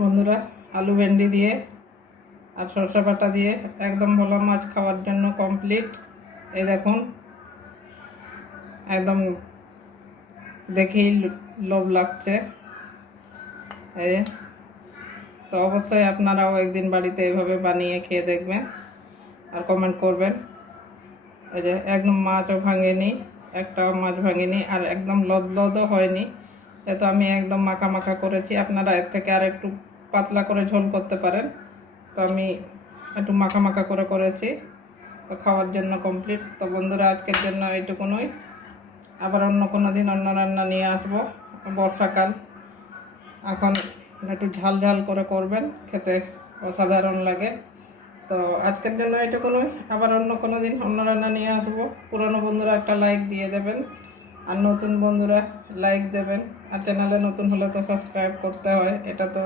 বন্ধুরা, আলু ভেন্ডি দিয়ে আর সরষে বাটা দিয়ে একদম ভোলা মাছ খাওয়ার জন্য কমপ্লিট। এই দেখুন, একদম দেখেই লোভ লাগছে। এই তো অবশ্যই আপনারাও একদিন বাড়িতে এভাবে বানিয়ে খেয়ে দেখবেন আর কমেন্ট করবেন। এই যে একদম মাছও ভাঙেনি, একটাও মাছ ভাঙেনি, আর একদম লদলদও হয়নি। এ তো আমি একদম মাখা মাখা করেছি। আপনারা এর থেকে আর একটু পাতলা করে ঝোল করতে পারেন, তো আমি একটু মাখা মাখা করে করেছি। তো খাওয়ার জন্য কমপ্লিট। তো বন্ধুরা, আজকের জন্য এইটুকুনই। আবার অন্য কোনো দিন অন্য রান্না নিয়ে আসবো। বর্ষাকাল, এখন একটু ঝাল ঝাল করে করবেন, খেতে অসাধারণ লাগে। তো আজকের জন্য এইটুকুনই। আবার অন্য কোনো দিন অন্য রান্না নিয়ে আসবো। পুরনো বন্ধুরা একটা লাইক দিয়ে দেবেন, আর নতুন বন্ধুরা লাইক দেবেন, আর চ্যানেলে নতুন হলে তো সাবস্ক্রাইব করতে হয়, এটা তো